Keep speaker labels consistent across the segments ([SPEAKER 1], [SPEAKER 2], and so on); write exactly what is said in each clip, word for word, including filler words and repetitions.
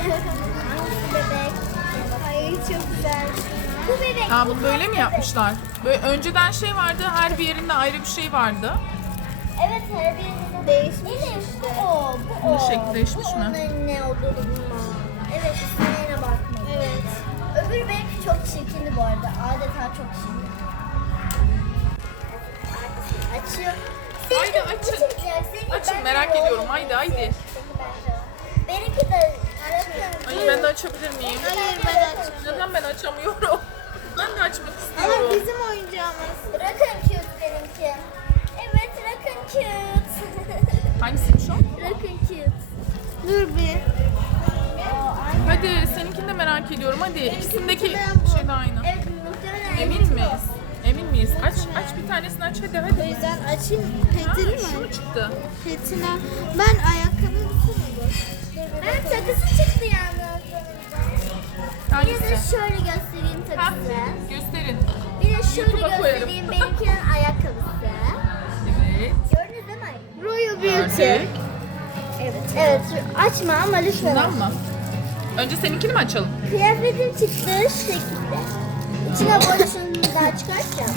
[SPEAKER 1] Hangisi bebek? Ay çok güzel. Bu bebek.
[SPEAKER 2] Aa, bunu böyle mi yapmışlar? Böyle önceden şey vardı, her bir yerinde ayrı bir şey vardı.
[SPEAKER 1] Evet, her birinin değişmiş işte. O, bu
[SPEAKER 2] Bu
[SPEAKER 1] o.
[SPEAKER 2] şekli değişmiş
[SPEAKER 1] bu
[SPEAKER 2] mi?
[SPEAKER 1] Onun ne olduğunu bilmem. Evet, isimlerine bakmadım. Evet. Öbürü belki çok çirkindi bu arada. Adeta çok çirkin. Açıyor.
[SPEAKER 2] Haydi açın. Açın, merak ediyorum. Haydi, haydi.
[SPEAKER 1] Benimki de
[SPEAKER 2] Ay, ben de açabilir miyim?
[SPEAKER 1] Hayır, ben açacağım.
[SPEAKER 2] Neden ben açamıyorum? Ben de açmak
[SPEAKER 1] Ama
[SPEAKER 2] istiyorum.
[SPEAKER 1] bizim oyuncağımız. Rakun cute benimki. Evet, Rakun cute.
[SPEAKER 2] Hangisiymiş o?
[SPEAKER 1] Rakun cute. Dur bir.
[SPEAKER 2] Hadi, seninkini de merak ediyorum. Hadi, ikisindeki şey de aynı.
[SPEAKER 1] Evet, muhtemelen.
[SPEAKER 2] Emin miyiz? Emin miyiz? Aç, aç bir tanesini aç hadi
[SPEAKER 1] O
[SPEAKER 2] hadi.
[SPEAKER 1] yüzden açayım.
[SPEAKER 2] Ha,
[SPEAKER 1] Petini
[SPEAKER 2] şu
[SPEAKER 1] mi?
[SPEAKER 2] çıktı.
[SPEAKER 1] Petine. Ben ayakkabı mı? Ben takısı çıktı yalnız. Bir de
[SPEAKER 2] Hangisi?
[SPEAKER 1] şöyle göstereyim
[SPEAKER 2] Ha,
[SPEAKER 1] takısı.
[SPEAKER 2] gösterin.
[SPEAKER 1] Bir de şöyle
[SPEAKER 2] YouTube'a koyarım.
[SPEAKER 1] göstereyim benimkinin ayakkabısı.
[SPEAKER 2] Evet.
[SPEAKER 1] Gördünüz değil mi? Royal Beauty.
[SPEAKER 2] Gördük.
[SPEAKER 1] Evet. Evet. Açma ama lütfen.
[SPEAKER 2] Bundan mı? Önce seninkini mi açalım?
[SPEAKER 1] Kıyafetin çıktığı şekilde. İçine boşluğunu daha çıkartacağım.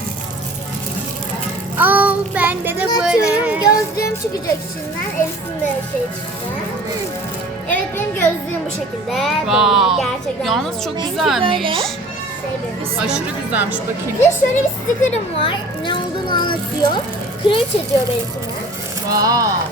[SPEAKER 1] Oh, bende de böyle. Gözlüğüm çıkacak içinden. Elif'in de şey çıktı. Evet, benim gözlüğüm bu şekilde.
[SPEAKER 2] Wow.
[SPEAKER 1] Böyle gerçekten.
[SPEAKER 2] Yalnız çok
[SPEAKER 1] Benimki
[SPEAKER 2] güzelmiş.
[SPEAKER 1] böyle. Şey benim.
[SPEAKER 2] Aşırı güzelmiş,
[SPEAKER 1] Bir
[SPEAKER 2] bakayım.
[SPEAKER 1] de şöyle bir sticker'ım var. Ne olduğunu anlatıyor. Kraliçe diyor benimkine.
[SPEAKER 2] Wow.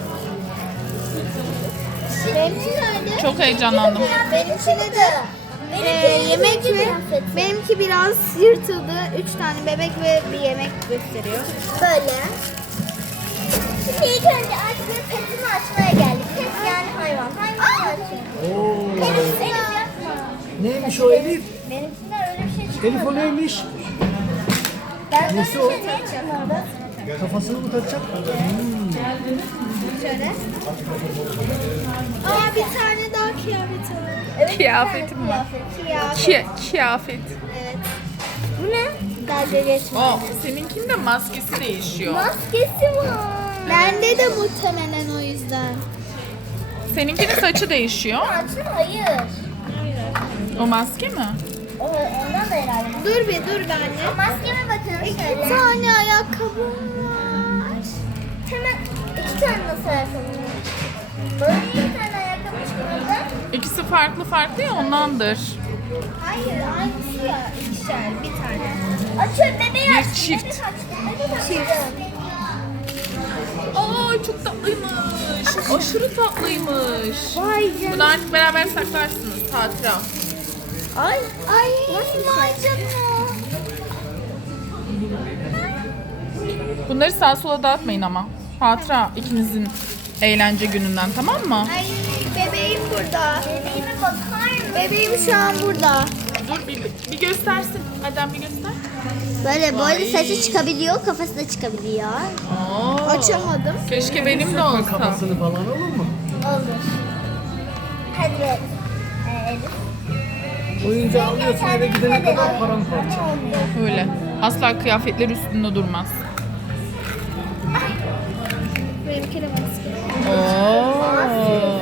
[SPEAKER 1] Benimki nerede?
[SPEAKER 2] Çok heyecanlandım.
[SPEAKER 1] Benimkine de. Ee, yemek mi? Benimki biraz yırtıldı. Üç tane bebek ve bir yemek gösteriyor. Böyle. Şimdi ilk önce açmaya, petimi açmaya geldik. Pet yani hayvan. Hayvan açıyor.
[SPEAKER 3] Oo.
[SPEAKER 1] Elif, Elif yapma.
[SPEAKER 3] Neymiş o Elif?
[SPEAKER 1] Benimkinden öyle bir şey çıkmadı.
[SPEAKER 3] Elif o neymiş?
[SPEAKER 1] Ben
[SPEAKER 3] Nesi
[SPEAKER 1] böyle
[SPEAKER 3] o?
[SPEAKER 1] bir şey ne çıkmadı?
[SPEAKER 3] Kafasını mı takacak? Hmm.
[SPEAKER 1] Şöyle. Aa, bir tane daha kıyafet var. Evet,
[SPEAKER 2] Kıyafetim var.
[SPEAKER 1] Kıyafet.
[SPEAKER 2] Ki kıyafet.
[SPEAKER 1] Evet. Bu ne? Dalga geçme.
[SPEAKER 2] O, seninkinin de maskesi değişiyor.
[SPEAKER 1] Maskesi var. Bende de muhtemelen o yüzden.
[SPEAKER 2] Seninkinin saçı değişiyor.
[SPEAKER 1] Açın, hayır.
[SPEAKER 2] O maske mi?
[SPEAKER 1] O, ondan da herhalde. Dur bir dur bence. Maskeme bakın. İki tane ayakkabım var. Hemen iki tane nasıl ayakkabım var? Böyle iki tane ayakkabı çıkmadı.
[SPEAKER 2] İkisi farklı farklı ya, ondandır.
[SPEAKER 1] Hayır, aynısı ya. İkişer, bir tane. Açıyorum, bebeği
[SPEAKER 2] Bir
[SPEAKER 1] açtım.
[SPEAKER 2] çift.
[SPEAKER 1] Bebek açtım. Çift.
[SPEAKER 2] Ay, çok tatlıymış. Aşırı tatlıymış.
[SPEAKER 1] Vay canına.
[SPEAKER 2] Bunu artık beraber saklarsınız hatıra.
[SPEAKER 1] Ay. Ay. Vay canına.
[SPEAKER 2] Bunları sağa sola dağıtmayın ama. Hatıra ikinizin eğlence gününden, tamam mı?
[SPEAKER 1] Ay, bebeğim burada. Bebeğime bakar mısın? Bebeğim şu an burada.
[SPEAKER 2] Dur bir, bir göstersin. Adem bir göster.
[SPEAKER 1] Böyle
[SPEAKER 2] Vay.
[SPEAKER 1] böyle saçı çıkabiliyor, kafası da çıkabiliyor.
[SPEAKER 2] Oo.
[SPEAKER 1] Açamadım.
[SPEAKER 2] Keşke benim de
[SPEAKER 3] Sökme
[SPEAKER 2] olsa.
[SPEAKER 3] Kafasını falan olur mu?
[SPEAKER 1] Olur. Hadi ee, Elif.
[SPEAKER 3] Oyuncağı alıyorsun eve gidene kadar paramparça.
[SPEAKER 2] Öyle. Asla kıyafetler üstünde durmaz.
[SPEAKER 1] Benimki de maske.
[SPEAKER 2] Oo.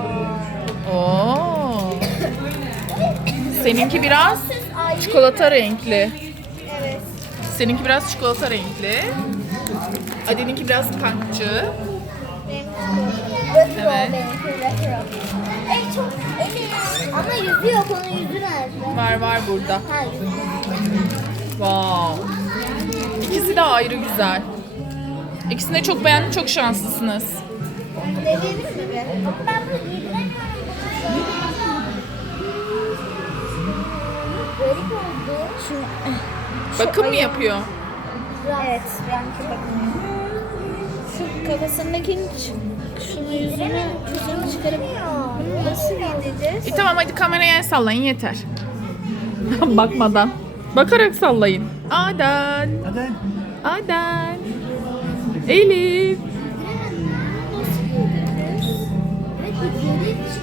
[SPEAKER 2] Oo. Seninki biraz çikolata renkli.
[SPEAKER 1] Evet.
[SPEAKER 2] Seninki biraz çikolata renkli. Adeninki biraz punkçı.
[SPEAKER 1] Retro
[SPEAKER 2] Evet.
[SPEAKER 1] benimki retro. Ey çok Elif. Ama yüzü yok, onun yüzü nerede?
[SPEAKER 2] Var var burada.
[SPEAKER 1] Ha, yüzü.
[SPEAKER 2] Wow. İkisi de ayrı güzel. İkisini de çok beğendim, çok şanslısınız.
[SPEAKER 1] Deneyelim mi be? Ben bunu giydiremiyorum. Garip oldu. Şu,
[SPEAKER 2] Bakım mı yapıyor?
[SPEAKER 1] evet, benimki bakın. Şu kafasındakini şunu yüzünü, yüzünü çıkarıp bunu nasıl giydireceğiz?
[SPEAKER 2] E tamam, hadi kameraya el sallayın yeter. Bakmadan. Bakarak sallayın. Aden.
[SPEAKER 3] Hadi.
[SPEAKER 2] Aden. Elif.
[SPEAKER 1] Nasıl giydireceğiz? Evet, bir giydir.